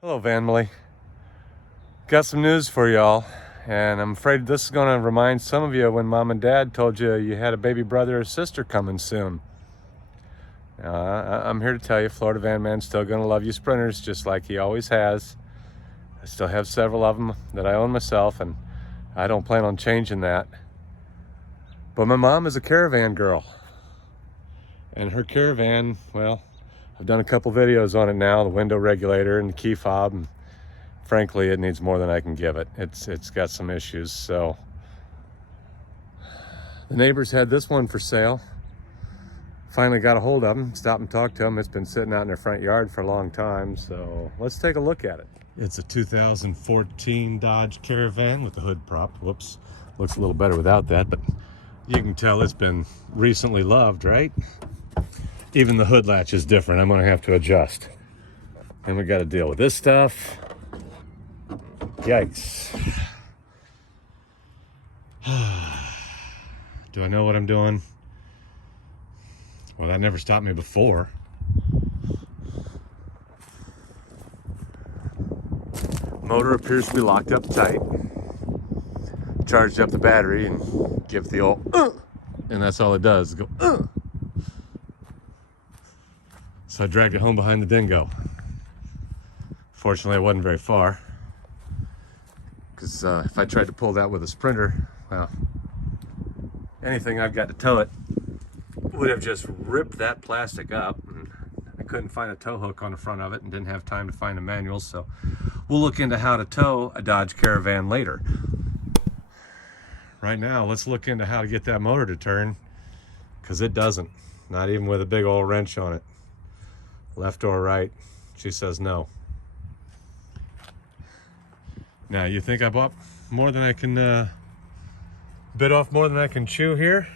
Hello, Vanmily. Got some news for y'all, and I'm afraid this is going to remind some of you when Mom and Dad told you you had a baby brother or sister coming soon. I'm here to tell you, Florida Van Man's still going to love you sprinters just like he always has. I still have several of them that I own myself, and I don't plan on changing that. But my mom is a Caravan girl, and her Caravan, well, I've done a couple videos on it now, the window regulator and the key fob, and frankly, it needs more than I can give it. It's got some issues, so. The neighbors had this one for sale. Finally got a hold of them, stopped and talked to them. It's been sitting out in their front yard for a long time, so let's take a look at it. It's a 2014 Dodge Caravan with the hood propped. Whoops, looks a little better without that, but you can tell it's been recently loved, right? Even the hood latch is different. I'm gonna have to adjust. And we gotta deal with this stuff. Yikes. Do I know what I'm doing? Well, that never stopped me before. Motor appears to be locked up tight. Charged up the battery and give the old and that's all it does, go So I dragged it home behind the dingo. Fortunately, I wasn't very far, because if I tried to pull that with a Sprinter, well, anything I've got to tow it would have just ripped that plastic up. And I couldn't find a tow hook on the front of it and didn't have time to find a manual, so we'll look into how to tow a Dodge Caravan later. Right now, let's look into how to get that motor to turn, because it doesn't, not even with a big old wrench on it. Left or right, she says no. Now, you think I bought more than I can, bit off more than I can chew here?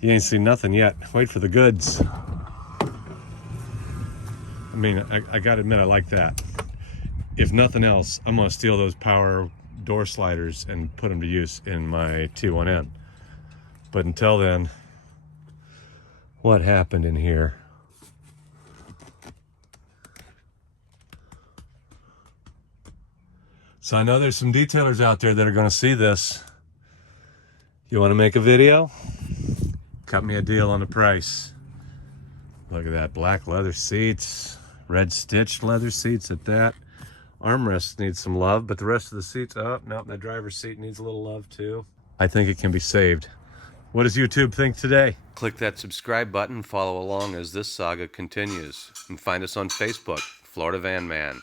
You ain't seen nothing yet. Wait for the goods. I mean, I gotta admit, I like that. If nothing else, I'm gonna steal those power door sliders and put them to use in my T1N. But until then, what happened in here? So I know there's some detailers out there that are gonna see this. You wanna make a video? Cut me a deal on the price. Look at that, black leather seats, red stitched leather seats at that. Armrests need some love, but the rest of the seats, oh, no, the driver's seat needs a little love too. I think it can be saved. What does YouTube think today? Click that subscribe button, follow along as this saga continues, and find us on Facebook, Florida Van Man.